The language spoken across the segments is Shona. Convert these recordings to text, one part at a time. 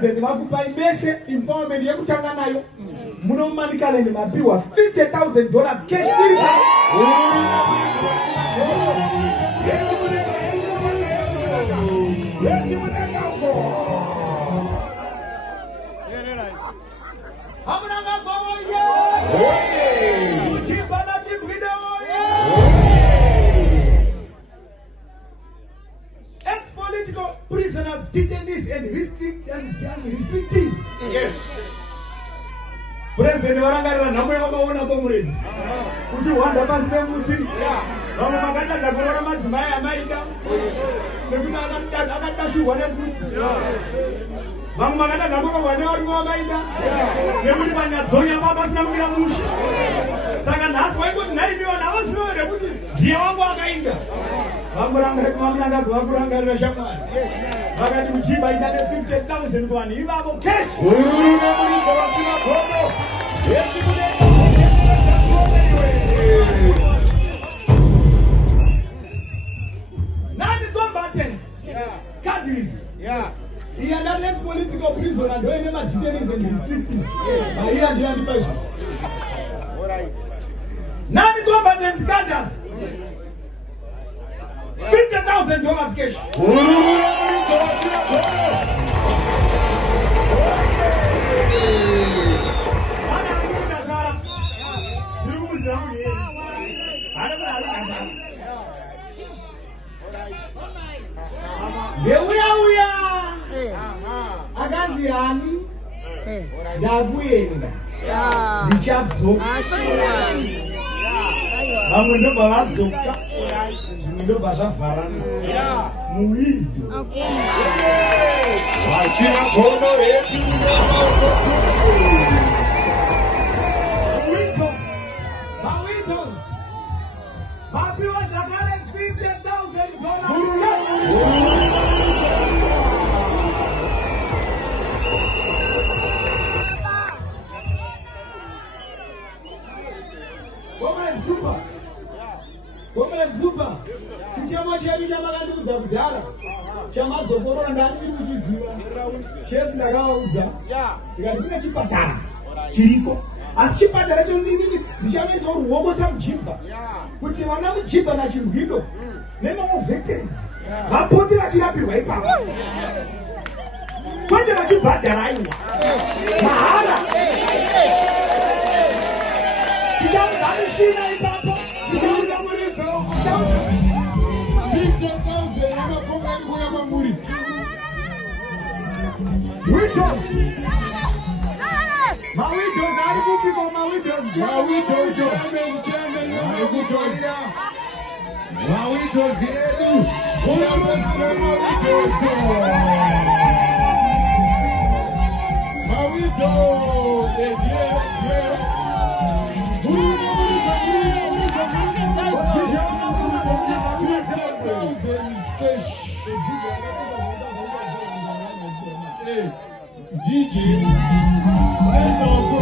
president vakupa imeshe empowerment yekutanga nayo munomanikale nemapiwa $50,000 cash ex-political prisoners, detainees, and restrictees. Yes. President Warangarira namwe wakaona komuredi kuti wanda pasi pemutini vamwe makatadza kuona madzimai amaida nekuti akadashurwa nefuti vamwe makatadza kurohwa nevarume vamaida nekuti panyadzonya papasina kumira musha saka nhasi waingoti nhaimiwa navasiwewo nekuti ndiye wangu akainga vamurangarirwa vakurangarira shamwari vakati muchiba ita ne$50,000 kuvanhu ivavo cash Uruna muridza vasina godo. non-combatants, cadres. He had an ex-political prisoner and doing them detainees and restrictees. Here and there, non-combatants, cadres. $50,000 cash. Uruna muridza vasina godo. Ndeuya akanzi hani ndakuenda ndichabzoka vamwe ndobva vadzoka zvimwe ndobva zvavharana muwindo Vasina godo hedu. mawitos vapiwa zvakare $50,000. Comrade Super, chichemo chedu chamakandikudza kudhara chamadzokorora ndani iri kuchiziva chesi ndakavaudza ndikati kune chipatara chiriko asi chipatara chonini ndichanoisa ruoko samujibha kuti vana mujibha nachirwido nemamwe veterans vapote vachirapirwa ipapo kwete vachibhadharaiwa mahara tichamugamisina ipapo Mawitos ari kupiko mawitos yedu. DJ, let's also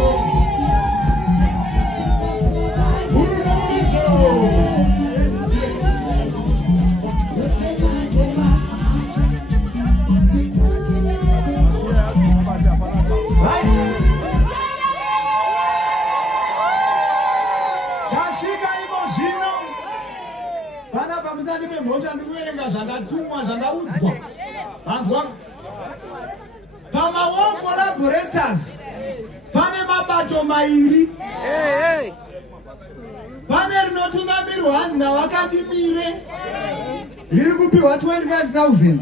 Pamawo collaborators pane mabato mairi pane rinotungamirwa hanzi navakandimire riri kupiwa $25,000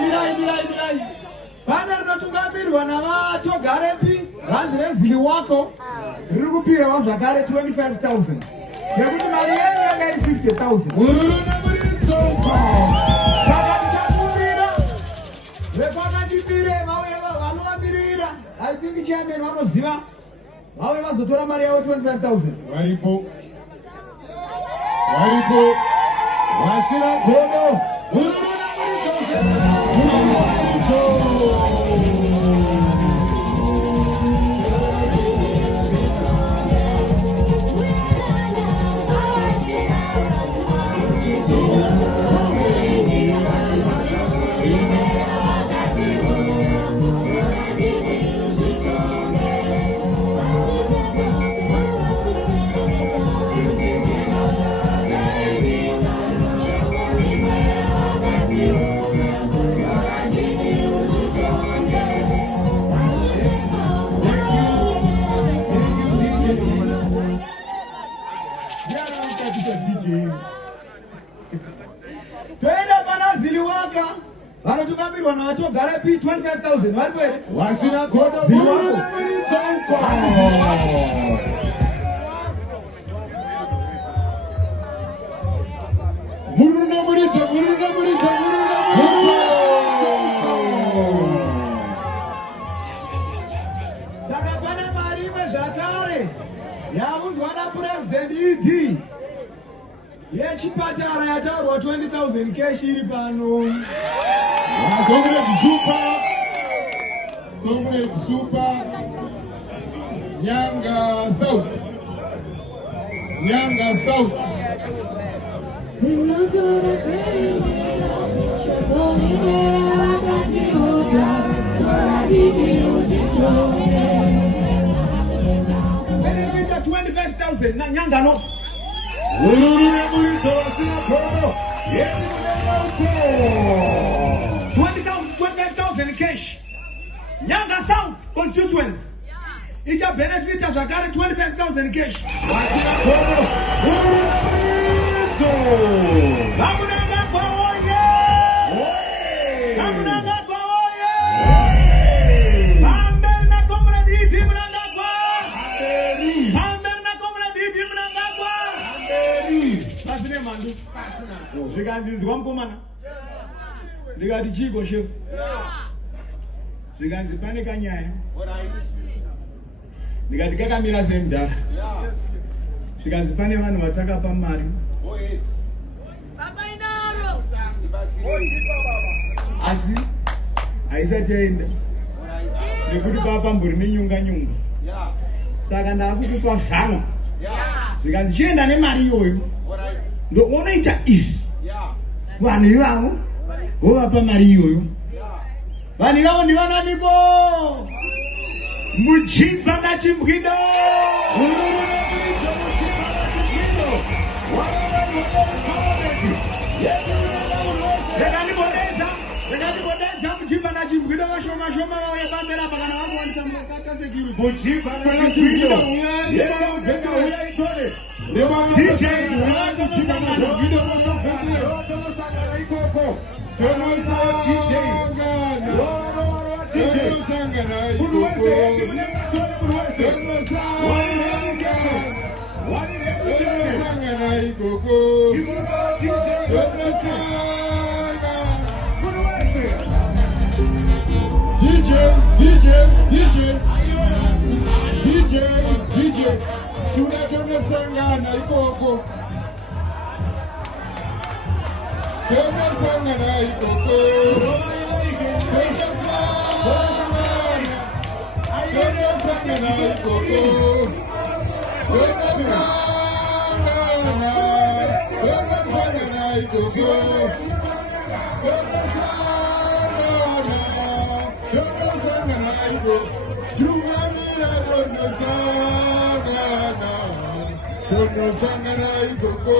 mirai pane rinotungamirwa navatogarepi hanzi rezili wako riri kupirawo zvakare $25,000 nekuti mari yenyu yanga iri $50,000 Vepakatipire vanovamirira I think chairman vanoziva vave vazotora mari yavo $25,000 varipo vasina godo. vana vachogara pi 25,000 vari kwere Wasina godo Zero mururu wako. namuri tsonko. Mururu namuri tsonko, mururu namuri tsonko, mururu namuri tsonko. saka pane mari imwe zvakare yaunzwa napurezidendi ED yechipatara yataurwa 20,000 cash iri pano. Comrade Super, Nyanga South. Benefit ya 25,000 na Nyanga no. Ururu nemurizo wasina kono. Yeti munenga uko. 25,000 cash. Nyanga South constituency. Icha benefit ya zvakare 25,000 cash. Wasina kono. Ururu nemurizo. Vamunanga kwa oye. Vamunanga kwa oye. Pamberi na comrade ED munanga kwa. Pamberi na comrade ED munanga kwa. Pasine mandu. Zvikanzinzwa mukomana. Ndikati chiko chef. Zvikanzi pane kanyaya. Ndikati kakamira semudhara. Zvikanzi pane vanhu vatakapa mari. Asi haisati yaenda. Nekuti papamburi nenyunga. Saka ndakukupa zano. Zvikanzi chienda nemari iyoyo. Ndonoita izvi. Vanhu ivavo vovapa mari iyoyo. Vanhu ivavo ndivananipo. Muchimba nachimbwido. Rekandibodedza muchimba nachimbwido vashoma vauya pamberi apa kana vangowanisa mukata security. Muchimba nachimbwido uya itore. Tonosangana ikoko. DJ, tunasangana ikoko. Tunasangana ikoko. Sangana ikoko.